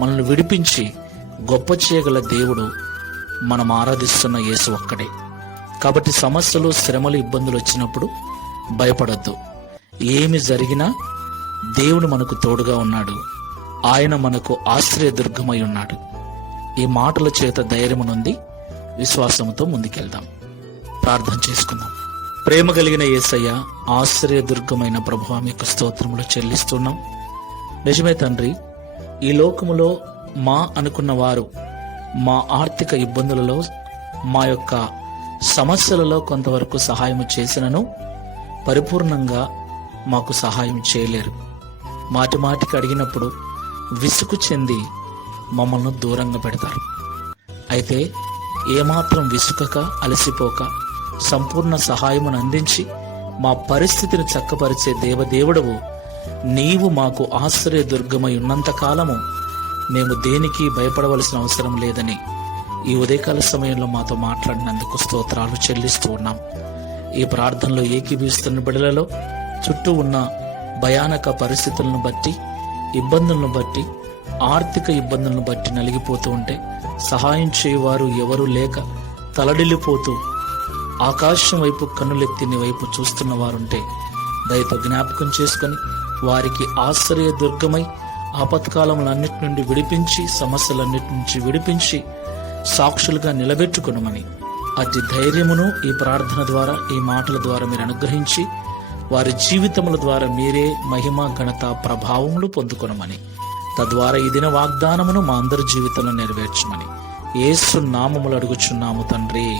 మనల్ని విడిపించి గొప్ప చేయగల దేవుడు మనం ఆరాధిస్తున్న యేసు ఒక్కడే. కాబట్టి సమస్యలు, శ్రమలు, ఇబ్బందులు వచ్చినప్పుడు భయపడొద్దు. ఏమి జరిగినా దేవుడు మనకు తోడుగా ఉన్నాడు. ఆయన మనకు ఆశ్రయదుర్గమై ఉన్నాడు. ఈ మాటల చేత ధైర్యం నుండి విశ్వాసంతో ముందుకెళ్దాం. ప్రార్థన చేసుకుందాం. ప్రేమ కలిగిన యేసయ్య, ఆశ్రయదుర్గమైన ప్రభువా, మీకు స్తోత్రములు చెల్లిస్తున్నాం. నిజమే తండ్రి, ఈ లోకములో మా అనుకున్న వారు మా ఆర్థిక ఇబ్బందులలో, మా యొక్క సమస్యలలో కొంతవరకు సహాయం చేసినను పరిపూర్ణంగా మాకు సహాయం చేయలేరు. మాటి మాటికి అడిగినప్పుడు విసుగు చెంది మమ్మల్ని దూరంగా పెడతారు. అయితే ఏమాత్రం విసుకక, అలసిపోక సంపూర్ణ సహాయమును అందించి మా పరిస్థితిని చక్కపరిచే దేవదేవుడవు నీవు మాకు ఆశ్రయదుర్గమై ఉన్నంత కాలము మేము దేనికి భయపడవలసిన అవసరం లేదని ఈ ఉదయకాల సమయంలో మాతో మాట్లాడినందుకు స్తోత్రాలు చెల్లిస్తూ ఉన్నాం. ఈ ప్రార్థనలో ఏకీభవిస్తున్న బిడ్డలలో చుట్టూ ఉన్న భయానక పరిస్థితులను బట్టి, ఇబ్బందులను బట్టి, ఆర్థిక ఇబ్బందులను బట్టి నలిగిపోతూ ఉంటే, సహాయం చేయవారు ఎవరూ లేక తలడిల్లిపోతూ ఆకాశం వైపు కన్నులెత్తి నీ వైపు చూస్తున్న వారుంటే దయతో జ్ఞాపకం చేసుకొని వారికి ఆశ్రయదుర్గమై ఆపత్కాలములన్నిటి నుండి విడిపించి, సమస్యలన్నిటి నుంచి విడిపించి సాక్షులుగా నిలబెట్టుకునమని, అతి ధైర్యమును ఈ ప్రార్థన ద్వారా, ఈ మాటల ద్వారా మీరు అనుగ్రహించి వారి జీవితముల ద్వారా మీరే మహిమ, ఘనత, ప్రభావములు పొందుకొనమని, తద్వారా ఈ దిన వాగ్దానమును మా అందరి జీవితంలో నెరవేర్చమని యేసు నామములు అడుగుచున్నాము తండ్రి.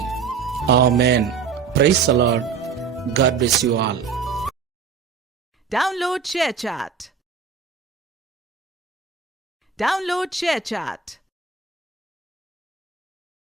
Amen. Praise the lord. God bless you all. Download ShareChat.